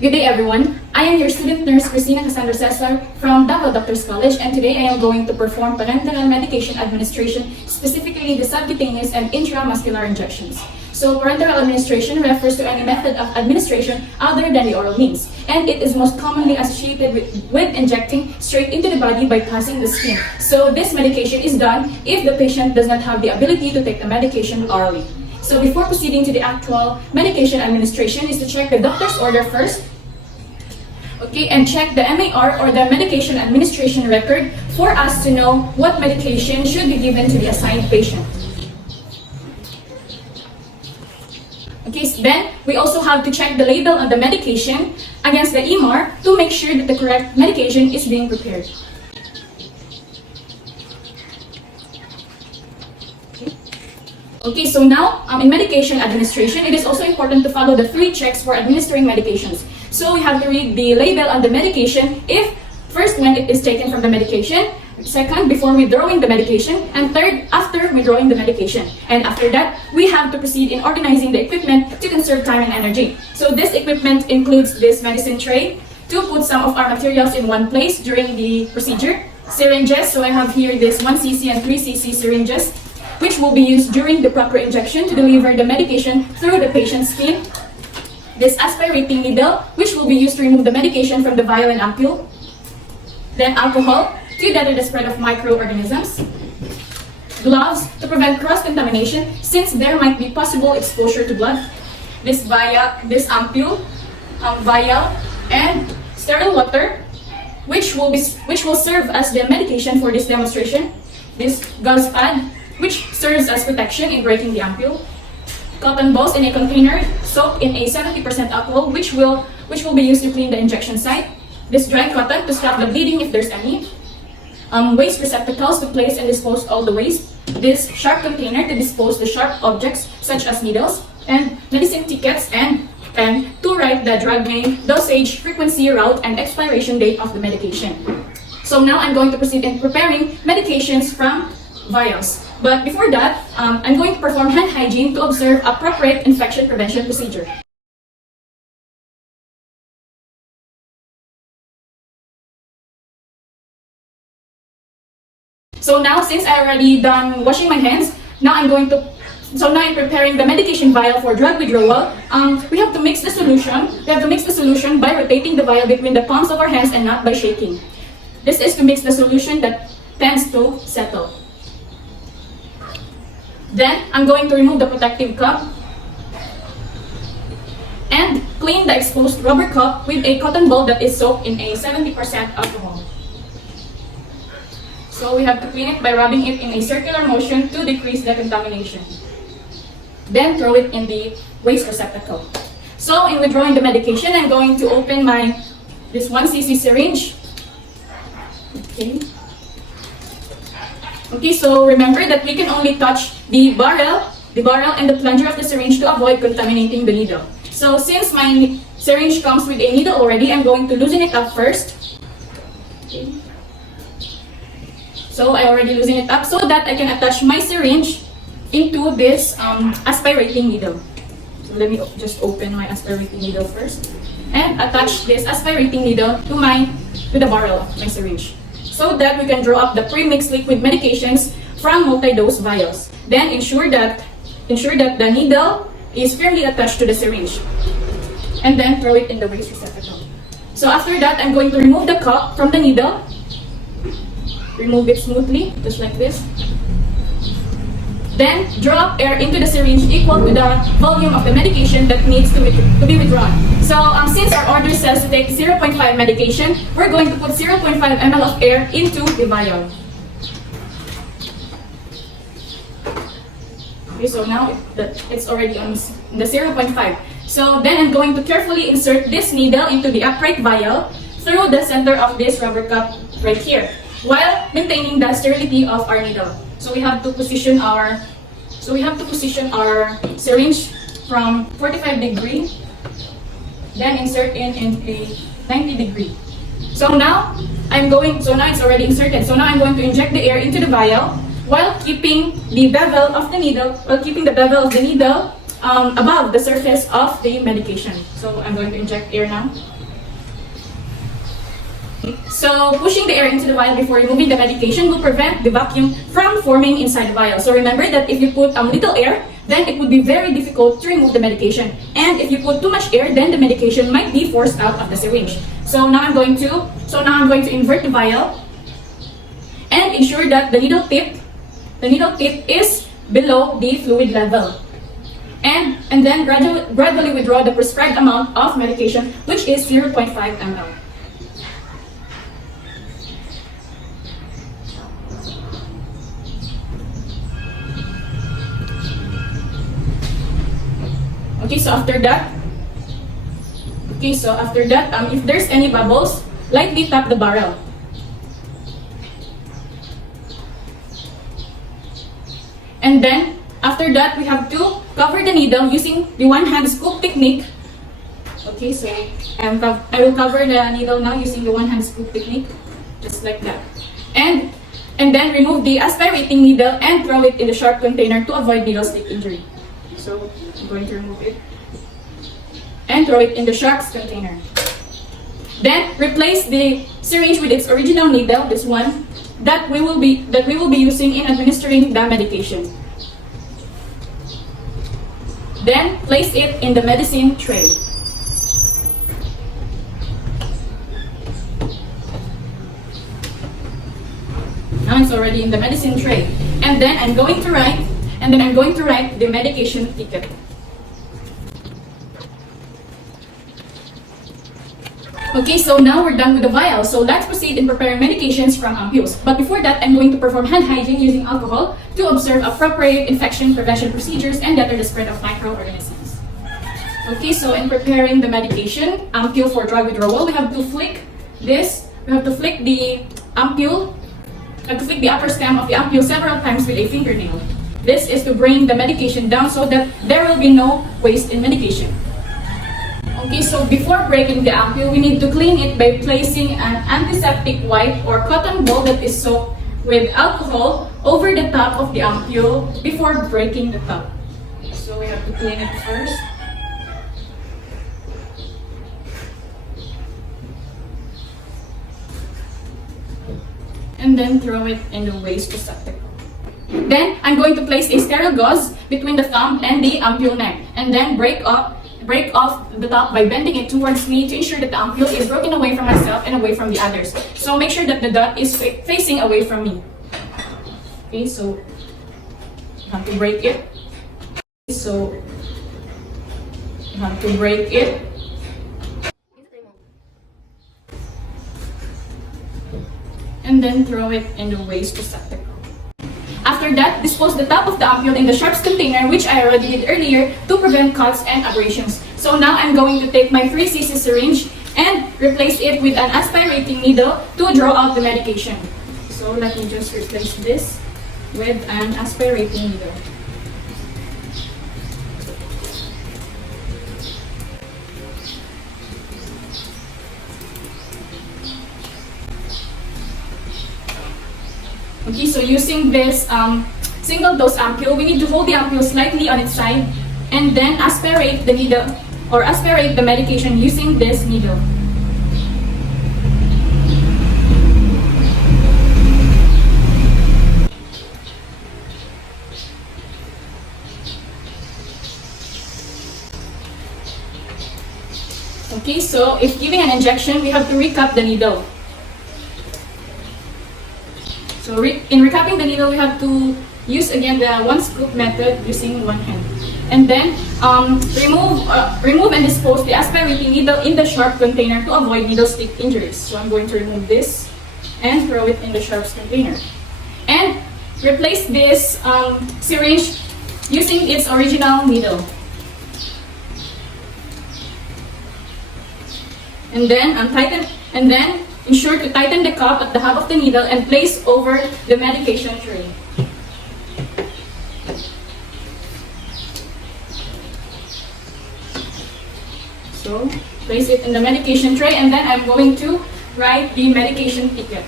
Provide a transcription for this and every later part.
Good day, everyone. I am your student nurse, Kristina Cassandra Cesar from Davao Doctors College, and today I am going to perform parenteral medication administration, specifically the subcutaneous and intramuscular injections. So, parenteral administration refers to any method of administration other than the oral means, and it is most commonly associated with injecting straight into the body by passing the skin. So, this medication is done if the patient does not have the ability to take the medication orally. So before proceeding to the actual medication administration is to check the doctor's order first, okay, and check the MAR or the medication administration record for us to know what medication should be given to the assigned patient. Okay, so then we also have to check the label of the medication against the EMAR to make sure that the correct medication is being prepared. Okay, so now in medication administration, it is also important to follow the 3 checks for administering medications. So we have to read the label on the medication if first when it is taken from the medication, second before withdrawing the medication, and third after withdrawing the medication. And after that, we have to proceed in organizing the equipment to conserve time and energy. So this equipment includes this medicine tray to put some of our materials in one place during the procedure, syringes, so I have here this 1cc and 3cc syringes, which will be used during the proper injection to deliver the medication through the patient's skin. This aspirating needle, which will be used to remove the medication from the vial and ampule. Then alcohol, to deter the spread of microorganisms. Gloves, to prevent cross-contamination, since there might be possible exposure to blood. This ampule, vial, and sterile water, which will serve as the medication for this demonstration. This gauze pad, which serves as protection in breaking the ampule. Cotton balls in a container soaked in a 70% alcohol, which will be used to clean the injection site. This dry cotton to stop the bleeding if there's any. Waste receptacles to place and dispose all the waste. This sharp container to dispose the sharp objects such as needles, and medicine tickets and pen to write the drug name, dosage, frequency, route, and expiration date of the medication. So now I'm going to proceed in preparing medications from vials. But before that, I'm going to perform hand hygiene to observe appropriate infection prevention procedure. So now, since I already done washing my hands, now I'm preparing the medication vial for drug withdrawal. We have to mix the solution. We have to mix the solution by rotating the vial between the palms of our hands and not by shaking. This is to mix the solution that tends to settle. Then, I'm going to remove the protective cup and clean the exposed rubber cup with a cotton ball that is soaked in a 70% alcohol. So we have to clean it by rubbing it in a circular motion to decrease the contamination. Then throw it in the waste receptacle. So in withdrawing the medication, I'm going to open this 1cc syringe. Okay, so remember that we can only touch the barrel and the plunger of the syringe to avoid contaminating the needle. So since my syringe comes with a needle already, I'm going to loosen it up first. Okay. So I already loosened it up so that I can attach my syringe into this aspirating needle. So let me just open my aspirating needle first and attach this aspirating needle to the barrel of my syringe, so that we can draw up the pre-mixed liquid medications from multi-dose vials. Then ensure that the needle is firmly attached to the syringe, and then throw it in the waste receptacle. So after that, I'm going to remove the cup from the needle. Remove it smoothly, just like this. Then draw up air into the syringe equal to the volume of the medication that needs to be withdrawn. So since our order says to take 0.5 medication, we're going to put 0.5 ml of air into the vial. Okay, so now it's already on the 0.5. So then I'm going to carefully insert this needle into the upright vial through the center of this rubber cup right here, while maintaining the sterility of our needle. So we have to position our syringe from 45 degree, then insert in a 90 degree. So now it's already inserted. So now I'm going to inject the air into the vial while keeping the bevel of the needle above the surface of the medication. So I'm going to inject air now. So pushing the air into the vial before removing the medication will prevent the vacuum from forming inside the vial. So remember that if you put little air, then it would be very difficult to remove the medication. And if you put too much air, then the medication might be forced out of the syringe. So now I'm going to invert the vial and ensure that the needle tip is below the fluid level. And then gradually withdraw the prescribed amount of medication, which is 0.5 ml. Okay, so after that, if there's any bubbles, lightly tap the barrel. And then, after that, we have to cover the needle using the one-hand scoop technique. Okay, so I will cover the needle now using the one-hand scoop technique, just like that. And then remove the aspirating needle and throw it in the sharp container to avoid needle stick injury. So I'm going to remove it and throw it in the sharps container. Then replace the syringe with its original needle, this one, that we will be using in administering the medication. Then place it in the medicine tray. Now it's already in the medicine tray. And then I'm going to write the medication ticket. Okay, so now we're done with the vial. So let's proceed in preparing medications from ampules. But before that, I'm going to perform hand hygiene using alcohol to observe appropriate infection prevention procedures and deter the spread of microorganisms. Okay, so in preparing the medication, ampule for drug withdrawal, we have to flick this. We have to flick the ampule. We have to flick the upper stem of the ampule several times with a fingernail. This is to bring the medication down so that there will be no waste in medication. Okay, so before breaking the ampule, we need to clean it by placing an antiseptic wipe or cotton ball that is soaked with alcohol over the top of the ampule before breaking the top. So we have to clean it first. And then throw it in the waste receptacle. Then I'm going to place a sterile gauze between the thumb and the ampule neck, and then break off the top by bending it towards me to ensure that the ampule is broken away from myself and away from the others. So make sure that the dot is facing away from me. Okay, so you have to break it. So you have to break it. And then throw it in the waste receptacle. After that, dispose the top of the ampule in the sharps container, which I already did earlier, to prevent cuts and abrasions. So now I'm going to take my 3cc syringe and replace it with an aspirating needle to draw out the medication. So let me just replace this with an aspirating needle. Okay, so using this single dose ampule, we need to hold the ampule slightly on its side and then aspirate the needle or aspirate the medication using this needle. Okay, so if giving an injection, we have to recap the needle. So in recapping the needle, we have to use again the one scoop method using one hand. And then remove and dispose the aspirating needle in the sharp container to avoid needle stick injuries. So I'm going to remove this and throw it in the sharps container. And replace this syringe using its original needle. And then ensure to tighten the cup at the hub of the needle and place over the medication tray. So, place it in the medication tray, and then I'm going to write the medication ticket.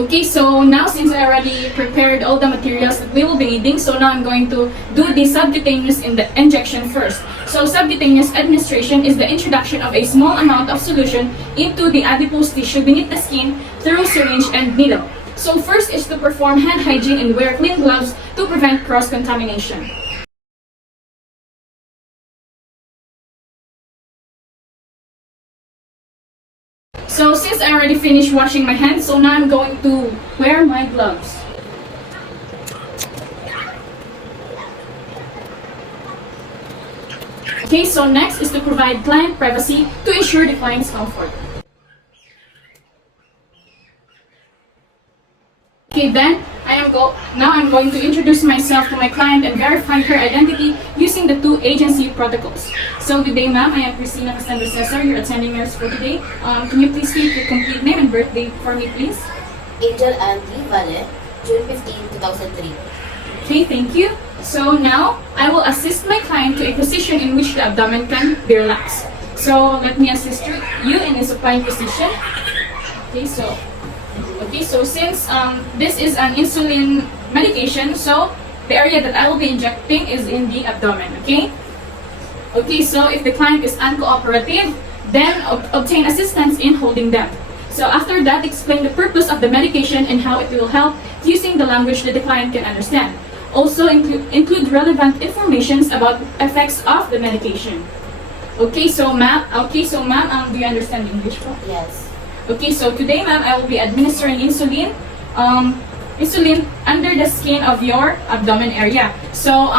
Okay, so now since I already prepared all the materials that we will be needing, so now I'm going to do the subcutaneous injection first. So subcutaneous administration is the introduction of a small amount of solution into the adipose tissue beneath the skin through syringe and needle. So first is to perform hand hygiene and wear clean gloves to prevent cross-contamination. So since I already finished washing my hands, so now I'm going to wear my gloves. Okay, so next is to provide client privacy to ensure the client's comfort. Okay, then now I'm going to introduce myself to my client and verify her identity using the two agency protocols. So good day, ma'am. I am Kristina, Cassandra, Cesar, your attending nurse for today. Can you please state your complete name and birthday for me, please? Angel Andy Valle, June 15, 2003. Okay, thank you. So now, I will assist my client to a position in which the abdomen can be relaxed. So let me assist you in a supine position. Okay, so since this is an insulin medication, so the area that I will be injecting is in the abdomen, okay? Okay, so if the client is uncooperative, then obtain assistance in holding them. So after that, explain the purpose of the medication and how it will help using the language that the client can understand. Also include relevant informations about effects of the medication. Okay, so ma'am, do you understand English po? Yes. Okay, so today, ma'am, I will be administering insulin under the skin of your abdomen area. So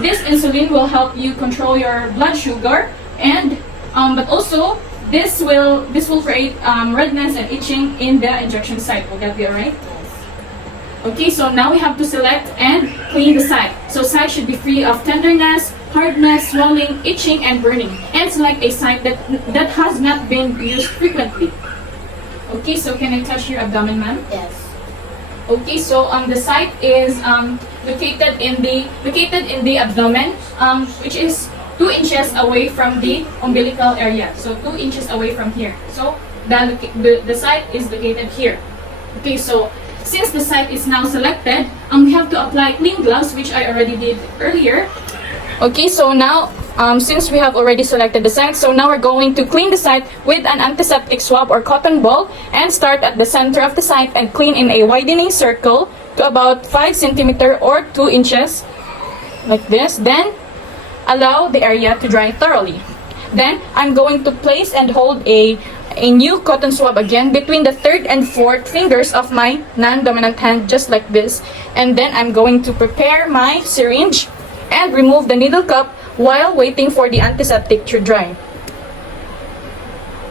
this insulin will help you control your blood sugar, and but also this will create redness and itching in the injection site. Will that be alright? Yes. Okay, so now we have to select and clean the site. So site should be free of tenderness, hardness, swelling, itching, and burning. And select a site that has not been used frequently. Okay, so can I touch your abdomen, ma'am? Yes. Okay, so the site is located in the abdomen, which is 2 inches away from the umbilical area. So 2 inches away from here. So the site is located here. Okay, so since the site is now selected, we have to apply clean gloves, which I already did earlier. Okay, so now since we have already selected the site, so now we're going to clean the site with an antiseptic swab or cotton ball and start at the center of the site and clean in a widening circle to about 5 centimeters or 2 inches, like this. Then allow the area to dry thoroughly. Then I'm going to place and hold a new cotton swab again between the 3rd and 4th fingers of my non-dominant hand, just like this. And then I'm going to prepare my syringe and remove the needle cup while waiting for the antiseptic to dry.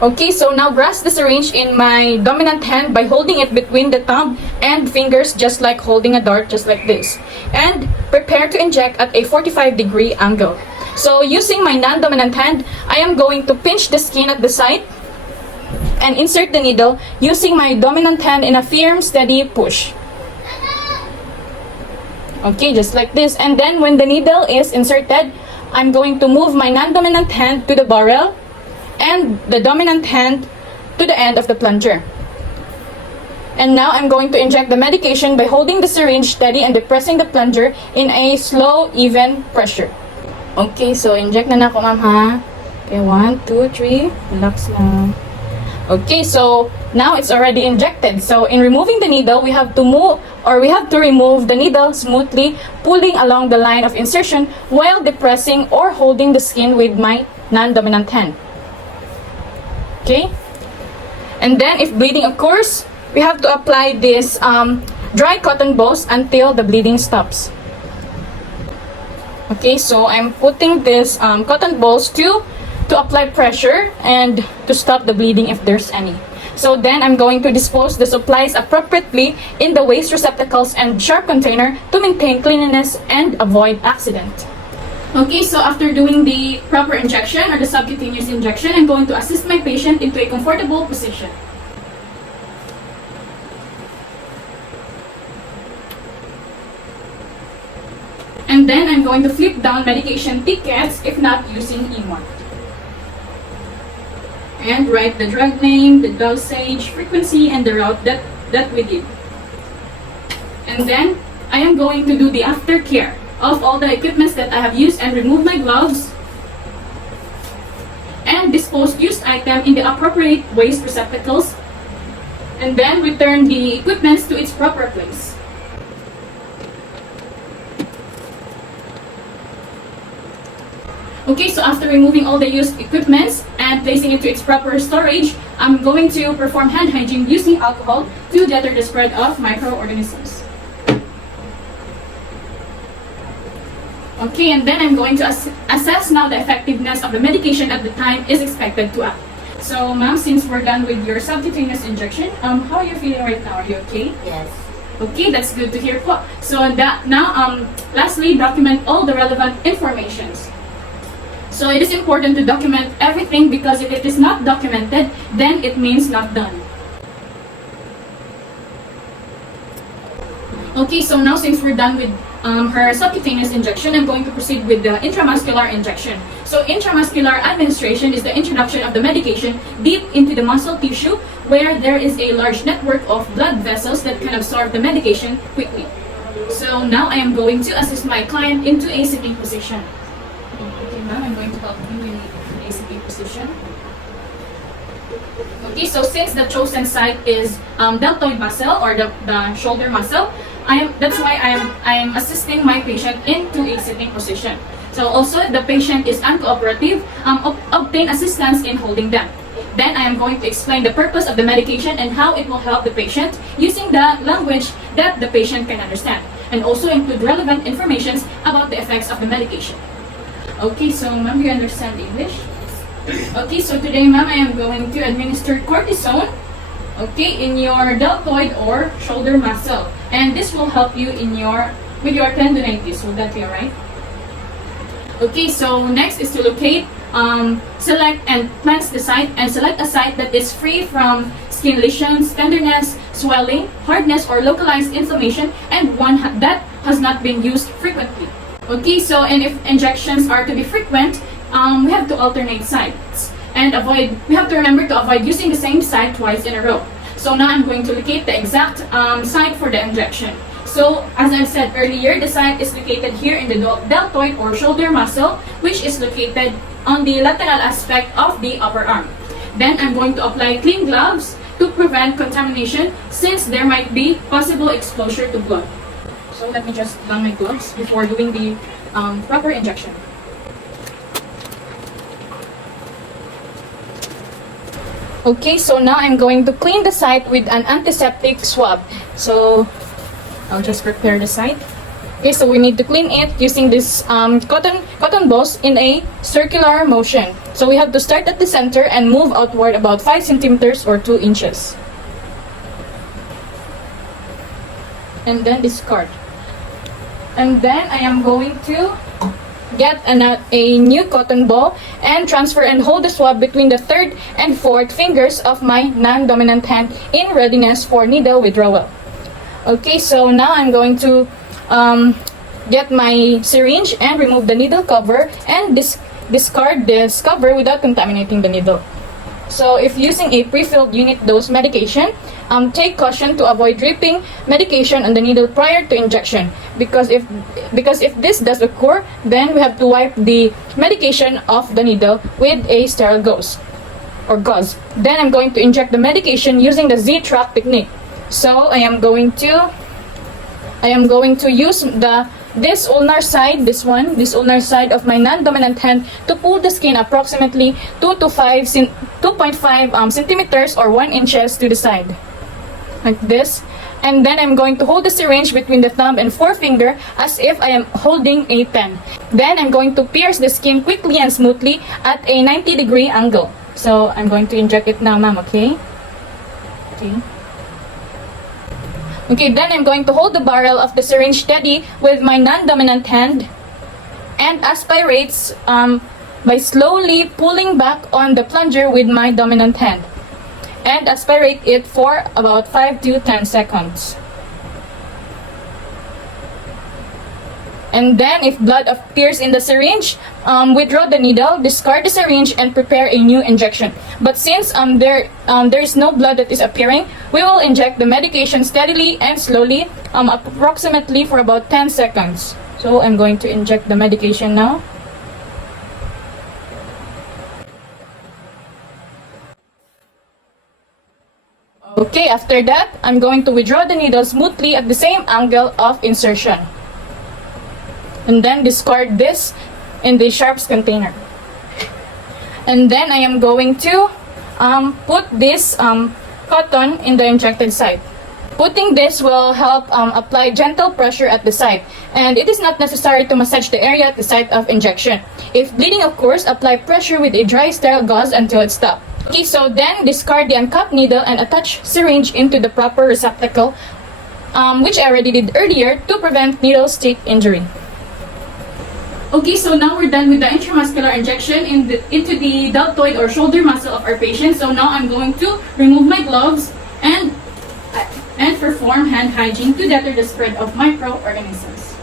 Okay, so now grasp the syringe in my dominant hand by holding it between the thumb and fingers, just like holding a dart, just like this. And prepare to inject at a 45-degree angle. So using my non-dominant hand, I am going to pinch the skin at the site and insert the needle using my dominant hand in a firm, steady push. Okay, just like this. And then when the needle is inserted, I'm going to move my non-dominant hand to the barrel and the dominant hand to the end of the plunger. And now I'm going to inject the medication by holding the syringe steady and depressing the plunger in a slow, even pressure. Okay, so inject na ako, ma'am, ha? Okay, 1, 2, 3. Relax lang. Okay, so now it's already injected. So in removing the needle, we have to remove the needle smoothly, pulling along the line of insertion while depressing or holding the skin with my non-dominant hand. Okay? And then if bleeding occurs, we have to apply this dry cotton balls until the bleeding stops. Okay, so I'm putting this cotton balls to apply pressure and to stop the bleeding if there's any. So then I'm going to dispose the supplies appropriately in the waste receptacles and sharp container to maintain cleanliness and avoid accident. Okay, so after doing the proper injection or the subcutaneous injection, I'm going to assist my patient into a comfortable position. And then I'm going to flip down medication tickets if not using e-mark. And write the drug name, the dosage, frequency, and the route that we did. And then I am going to do the aftercare of all the equipments that I have used and remove my gloves and dispose used item in the appropriate waste receptacles, and then return the equipments to its proper place. Okay, so after removing all the used equipments and placing it to its proper storage, I'm going to perform hand hygiene using alcohol to deter the spread of microorganisms. Okay, and then I'm going to assess now the effectiveness of the medication at the time is expected to act. So, ma'am, since we're done with your subcutaneous injection, how are you feeling right now? Are you okay? Yes. Okay, that's good to hear po. So lastly, document all the relevant informations. So it is important to document everything, because if it is not documented, then it means not done. Okay, so now since we're done with her subcutaneous injection, I'm going to proceed with the intramuscular injection. So intramuscular administration is the introduction of the medication deep into the muscle tissue where there is a large network of blood vessels that can absorb the medication quickly. So now I am going to assist my client into a sitting position. Okay, ma'am, I'm going to help you in a sitting position. Okay, so since the chosen site is deltoid muscle or the shoulder muscle, that's why I am assisting my patient into a sitting position. So also, if the patient is uncooperative, obtain assistance in holding them. Then I am going to explain the purpose of the medication and how it will help the patient using the language that the patient can understand, and also include relevant information about the effects of the medication. Okay, so ma'am, you understand English? Okay, so today, ma'am, I am going to administer cortisone, okay, in your deltoid or shoulder muscle, and this will help you with your tendonitis. Will that be alright? Okay, so next is to locate, select and cleanse the site, and select a site that is free from skin lesions, tenderness, swelling, hardness, or localized inflammation, and one that has not been used frequently. Okay, so and if injections are to be frequent, we have to alternate sites, and we have to remember to avoid using the same site twice in a row. So now I'm going to locate the exact site for the injection. So as I said earlier, the site is located here in the deltoid or shoulder muscle, which is located on the lateral aspect of the upper arm. Then I'm going to apply clean gloves to prevent contamination, since there might be possible exposure to blood. So let me just don my gloves before doing the proper injection. Okay, so now I'm going to clean the site with an antiseptic swab. So I'll just prepare the site. Okay, so we need to clean it using this cotton balls in a circular motion. So we have to start at the center and move outward about 5 centimeters or 2 inches. And then discard. And then I am going to get a new cotton ball and transfer and hold the swab between the 3rd and 4th fingers of my non-dominant hand in readiness for needle withdrawal. Okay, so now I'm going to get my syringe and remove the needle cover and discard this cover without contaminating the needle. So if using a pre-filled unit dose medication, take caution to avoid dripping medication on the needle prior to injection, because if this does occur, then we have to wipe the medication off the needle with a sterile gauze. Then I'm going to inject the medication using the Z-track technique. So I am going to use this ulnar side, this ulnar side of my non-dominant hand to pull the skin approximately 2.5 centimeters or 1 inches to the side, like this. And then I'm going to hold the syringe between the thumb and forefinger as if I am holding a pen. Then I'm going to pierce the skin quickly and smoothly at a 90-degree angle. So I'm going to inject it now, ma'am. Okay. Okay, then I'm going to hold the barrel of the syringe steady with my non-dominant hand and aspirates by slowly pulling back on the plunger with my dominant hand, and aspirate it for about 5 to 10 seconds. And then, if blood appears in the syringe, withdraw the needle, discard the syringe, and prepare a new injection. But since there is no blood that is appearing, we will inject the medication steadily and slowly, approximately for about 10 seconds. So I'm going to inject the medication now. Okay, after that, I'm going to withdraw the needle smoothly at the same angle of insertion. And then discard this in the sharps container. And then I am going to put this cotton in the injected site. Putting this will help apply gentle pressure at the site, and it is not necessary to massage the area at the site of injection. If bleeding occurs, apply pressure with a dry sterile gauze until it stops. Okay, so then discard the uncapped needle and attach syringe into the proper receptacle, which I already did earlier to prevent needle stick injury. Okay, so now we're done with the intramuscular injection into the deltoid or shoulder muscle of our patient. So now I'm going to remove my gloves and perform hand hygiene to deter the spread of microorganisms.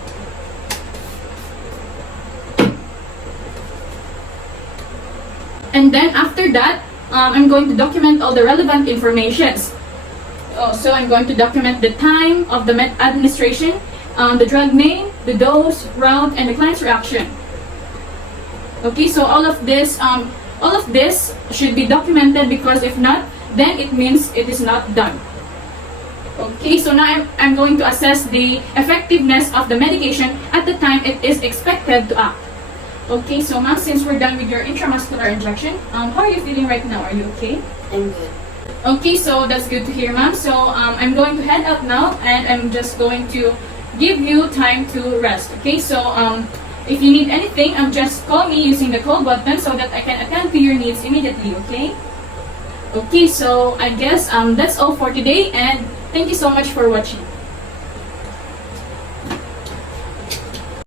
And then after that, I'm going to document all the relevant informations. So I'm going to document the time of the administration, the drug name, the dose, route, and the client's reaction. Okay, so all of this should be documented, because if not, then it means it is not done. Okay, so now I'm going to assess the effectiveness of the medication at the time it is expected to act. Okay, so ma'am, since we're done with your intramuscular injection, how are you feeling right now? Are you okay? I'm good. Okay, so that's good to hear, ma'am. So I'm going to head out now, and I'm just going to give you time to rest. Okay, so if you need anything, just call me using the call button so that I can attend to your needs immediately. Okay? Okay, so I guess that's all for today, and thank you so much for watching.